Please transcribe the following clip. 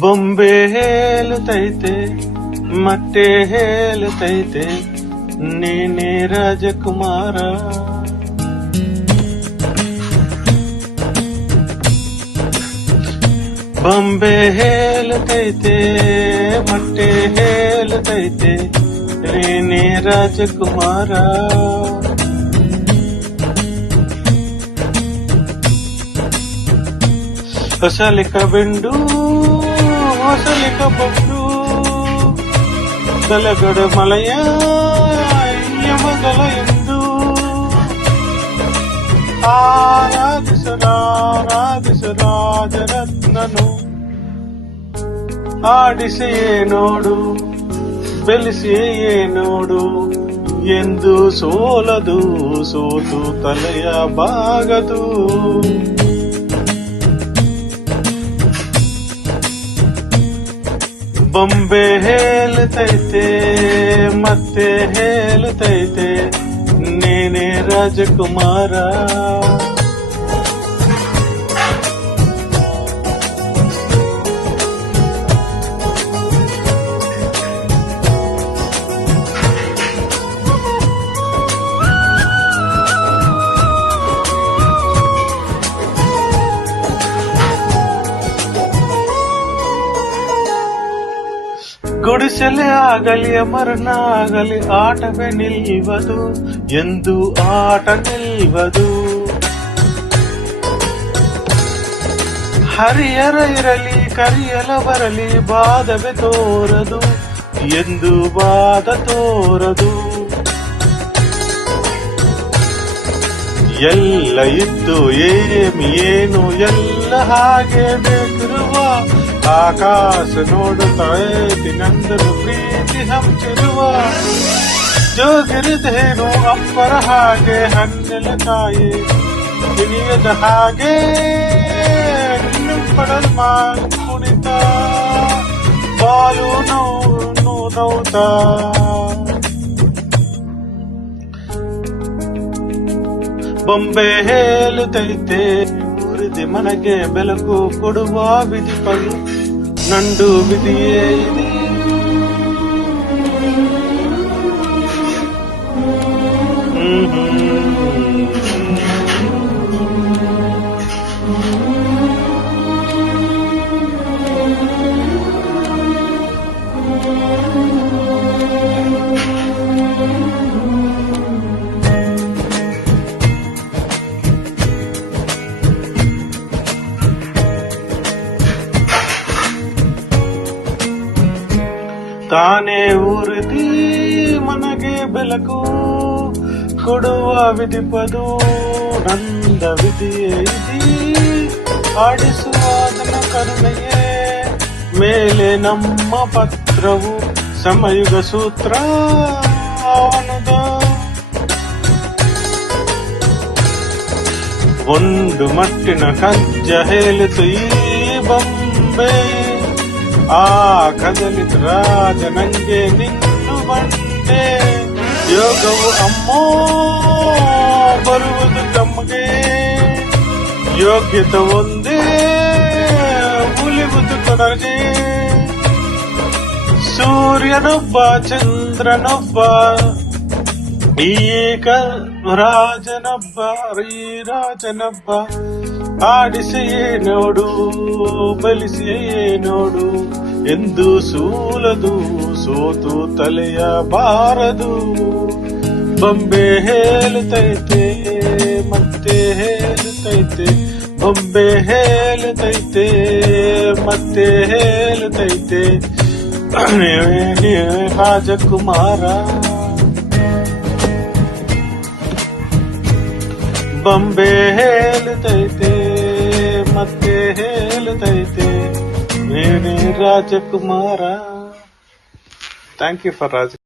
ಬೊಂಬೆ ಹೇಳುತ್ತೈತೆ ಮತ್ತೆ ಹೇಳುತ್ತೈತೆ ನೀನೇ ರಾಜಕುಮಾರ. ಬೊಂಬೆ ಹೇಳುತ್ತೈತೆ ಮತ್ತೆ ಹೇಳುತ್ತೈತೆ ನೀನೇ ರಾಜಕುಮಾರ. ಹೊಸಲಿಕ ಬೆಂಡು ಹೊಸಲಿಕ ಬೊಂಡು ತಲೆಗಡ ಮಲಯ ಯಮಗಲ ಎಂದು ರಾಜರತ್ನನು ಆಡಿಸೆಯೇ ನೋಡು ಬೆಳೆಸಿಯೇ ನೋಡು ಎಂದು ಸೋಲದು ಸೋತು ತಲೆಯ ಬಾಗದು. ಬೊಂಬೆ ಹೇಳುತ್ತೈತೆ ಮತ್ತೆ ಹೇಳುತ್ತೈತೆ ನೀನೇ ರಾಜಕುಮಾರ. ಗುಡಿಸಲೇ ಆಗಲಿ ಅಮರನಾಗಲಿ ಆಟವೇ ನಿಲ್ಲುವುದು ಎಂದು ಆಟ ನಿಲ್ಲುವುದು. ಹರಿಯರ ಇರಲಿ ಕರಿಯಲ ಬರಲಿ ಬಾಧವೇ ತೋರದು ಎಂದು ಬಾಧ ತೋರದು. ಎಲ್ಲ ಇದ್ದು ಏನು ಎಲ್ಲ ಹಾಗೆ ಬೇಕಿರುವ ಆಕಾಶ ನೋಡುತ್ತಾ ನಂದರು ಪ್ರೀತಿ ಹಂಚಿರುವ. ಜೋಗಿರಿದೇನು ಅಪ್ಪರ ಹಾಗೆ ಹನ್ನೆಲ ಕಾಯಿ ತಿನಿಯದ ಹಾಗೆ ನಿನ್ನು ಪಡಲ್ ಕುಣಿತ ಬಾಲು ನೌತ. ಬೊಂಬೆ ಹೇಳುತ್ತೈತೆ ಊರಿದೆ ಮನಗೆ ಬೆಳಕು ಕೊಡುವ ವಿಧಿಪಲು ನಂಡು ವಿಧಿಯೇ ಇದೆ. ತಾನೇ ಊರಿದಿ ಮನಗೆ ಬೆಳಕು ಕೊಡುವ ವಿಧಿಪದು ನಂದ ವಿಧಿಯೇ ಇದಿ. ಆಡಿಸುವ ನನ್ನ ಕರುಣೆಯೇ ಮೇಲೆ ನಮ್ಮ ಪತ್ರವು ಸಮಯುಗ ಸೂತ್ರ ಅವನದ. ಒಂದು ಮಟ್ಟಿನ ಕಜ್ಜ ಹೇಳಿತು ಈ ಬೊಂಬೆ ಆ ಕದಲಿತ ರಾಜ ನಂಗೆ ನಿನ್ನು ಬಂದೆ. ಯೋಗವು ಅಮ್ಮೋ ಬರುವುದು ತಮಗೆ ಯೋಗ್ಯತೆ ಒಂದೇ ಉಳಿವುದು ಕೊನಗೆ. ಸೂರ್ಯನೊಬ್ಬ ಚಂದ್ರನೊಬ್ಬ ಈಗ ರಾಜನೊಬ್ಬ ರಾಜನೊಬ್ಬ ಆಡಿಸೆಯೇ ನೋಡು ಬಲಿಸೆಯೇ ನೋಡು ಎಂದು ಸೂಲದು ಸೋತು ತಲೆಯ ಬಾರದು. ಬೊಂಬೆ ಹೇಳುತ್ತೈತೆ ಮತ್ತೆ ಹೇಳುತ್ತೈತೆ ಬೊಂಬೆ ಹೇಳುತ್ತೈತೆ ಮತ್ತೆ ಹೇಳುತ್ತೈತೆ ನೀನೇ ರಾಜಕುಮಾರ. ಬೊಂಬೆ ಹೇಳುತ್ತೈತೆ ಮತ್ತೆ ಹೇಳುತ್ತೈತೆ ನೀನೇ ರಾಜಕುಮಾರ. Thank you for Raja.